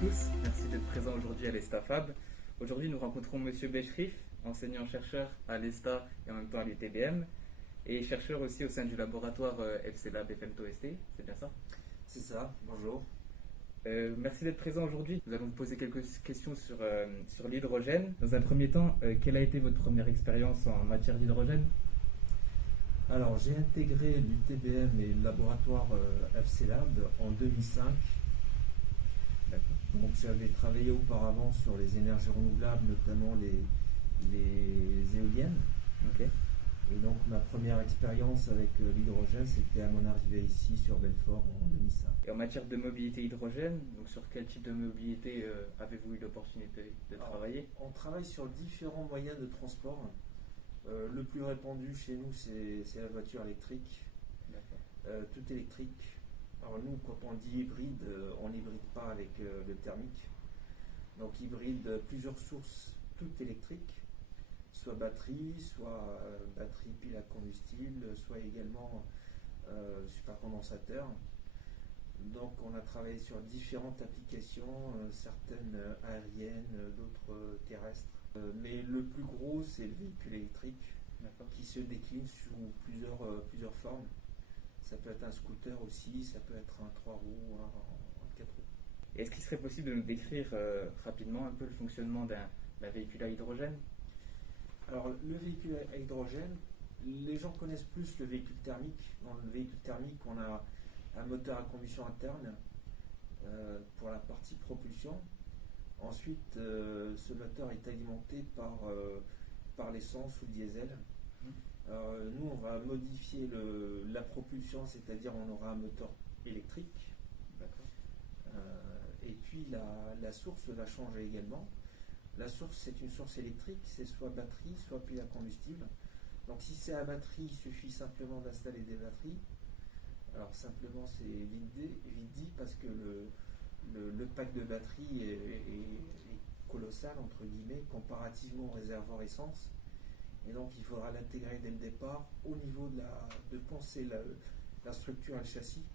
tous, merci d'être présent aujourd'hui à l'ESTA-FAB. Aujourd'hui, nous rencontrons Monsieur Bechrif, enseignant-chercheur à l'ESTA et en même temps à l'UTBM, et chercheur aussi au sein du laboratoire FC Lab et FemtoST, c'est bien ça? C'est ça, bonjour. Merci d'être présent aujourd'hui. Nous allons vous poser quelques questions sur l'hydrogène. Dans un premier temps, quelle a été votre première expérience en matière d'hydrogène? Alors, j'ai intégré l'UTBM et le laboratoire FC Lab en 2005. D'accord. Donc, j'avais travaillé auparavant sur les énergies renouvelables, notamment les éoliennes. Ok. Et donc, ma première expérience avec l'hydrogène, c'était à mon arrivée ici sur Belfort en 2005. Et en matière de mobilité hydrogène, donc sur quel type de mobilité avez-vous eu l'opportunité de travailler? On travaille sur différents moyens de transport. Le plus répandu chez nous, c'est la voiture électrique, toute électrique. Alors nous, quand on dit hybride, on n'hybride pas avec le thermique. Donc hybride, plusieurs sources, toutes électriques, soit batterie, soit batterie pile à combustible, soit également supercondensateur. Donc on a travaillé sur différentes applications, certaines aériennes, d'autres terrestres. Mais le plus gros, c'est le véhicule électrique qui se décline sous plusieurs formes. Ça peut être un scooter aussi, ça peut être un 3 roues, un 4 roues. Est-ce qu'il serait possible de nous décrire rapidement un peu le fonctionnement d'un véhicule à hydrogène? Alors le véhicule à hydrogène, les gens connaissent plus le véhicule thermique. Dans le véhicule thermique, on a un moteur à combustion interne pour la partie propulsion. Ensuite, ce moteur est alimenté par l'essence ou le diesel. Nous, on va modifier la propulsion, c'est-à-dire on aura un moteur électrique. Et puis la source va changer également. La source, c'est une source électrique, c'est soit batterie, soit pile à combustible. Donc si c'est à batterie, il suffit simplement d'installer des batteries. Alors simplement, c'est vite dit parce que le pack de batterie est colossal, entre guillemets, comparativement au réservoir essence. Et donc il faudra l'intégrer dès le départ au niveau de penser la structure et le châssis.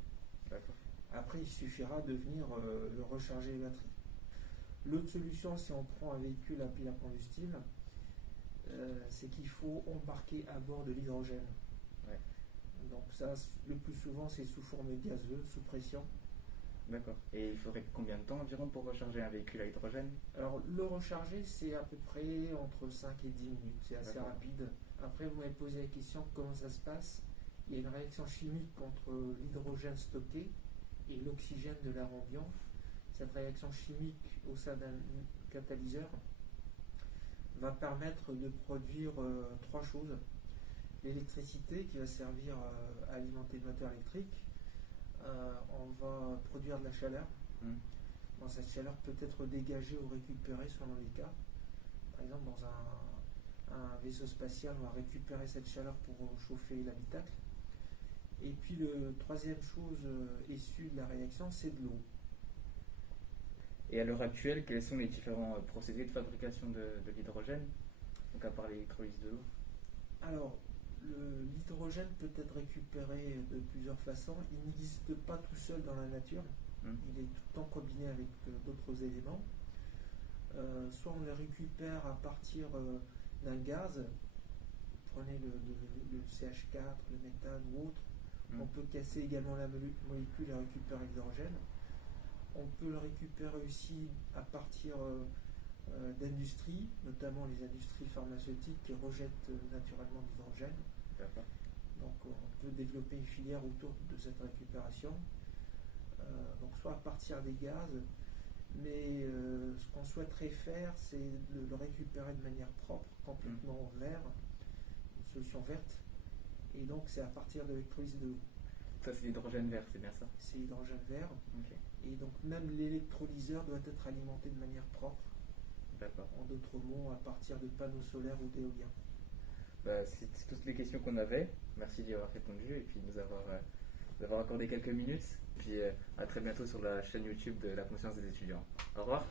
Après, il suffira de venir recharger les batteries. L'autre solution, si on prend un véhicule à pile à combustible, c'est qu'il faut embarquer à bord de l'hydrogène. Donc ça, le plus souvent, c'est sous forme gazeuse, sous pression. D'accord. Et il faudrait combien de temps environ pour recharger un véhicule à hydrogène? Alors, le recharger, c'est à peu près entre 5 et 10 minutes. C'est assez rapide. Après, vous m'avez posé la question comment ça se passe. Il y a une réaction chimique entre l'hydrogène stocké et l'oxygène de l'air ambiant. Cette réaction chimique au sein d'un catalyseur va permettre de produire trois choses. L'électricité qui va servir à alimenter le moteur électrique. On va produire de la chaleur. Bon, cette chaleur peut être dégagée ou récupérée selon les cas. Par exemple, dans un vaisseau spatial, on va récupérer cette chaleur pour chauffer l'habitacle. Et puis, la troisième chose issue de la réaction, c'est de l'eau. Et à l'heure actuelle, quels sont les différents procédés de fabrication de l'hydrogène, donc à part l'électrolyse de l'eau? Alors, l'hydrogène peut être récupéré de plusieurs façons. Il n'existe pas tout seul dans la nature. Il est tout le temps combiné avec d'autres éléments. Soit on le récupère à partir d'un gaz. Prenez le CH4, le méthane ou autre. On peut casser également la molécule et récupérer l'hydrogène. On peut le récupérer aussi à partir d'industries, notamment les industries pharmaceutiques qui rejettent naturellement l'hydrogène. Donc on peut développer une filière autour de cette récupération, donc soit à partir des gaz, mais ce qu'on souhaiterait faire, c'est de le récupérer de manière propre, complètement vert, une solution verte, et donc c'est à partir de l'électrolyse de l'eau. Ça, c'est l'hydrogène vert, c'est bien ça? C'est l'hydrogène vert, et donc même l'électrolyseur doit être alimenté de manière propre. En d'autres mots, à partir de panneaux solaires ou d'éoliens. C'est toutes les questions qu'on avait. Merci d'y avoir répondu et puis de nous avoir accordé quelques minutes. Puis à très bientôt sur la chaîne YouTube de la conscience des étudiants. Au revoir.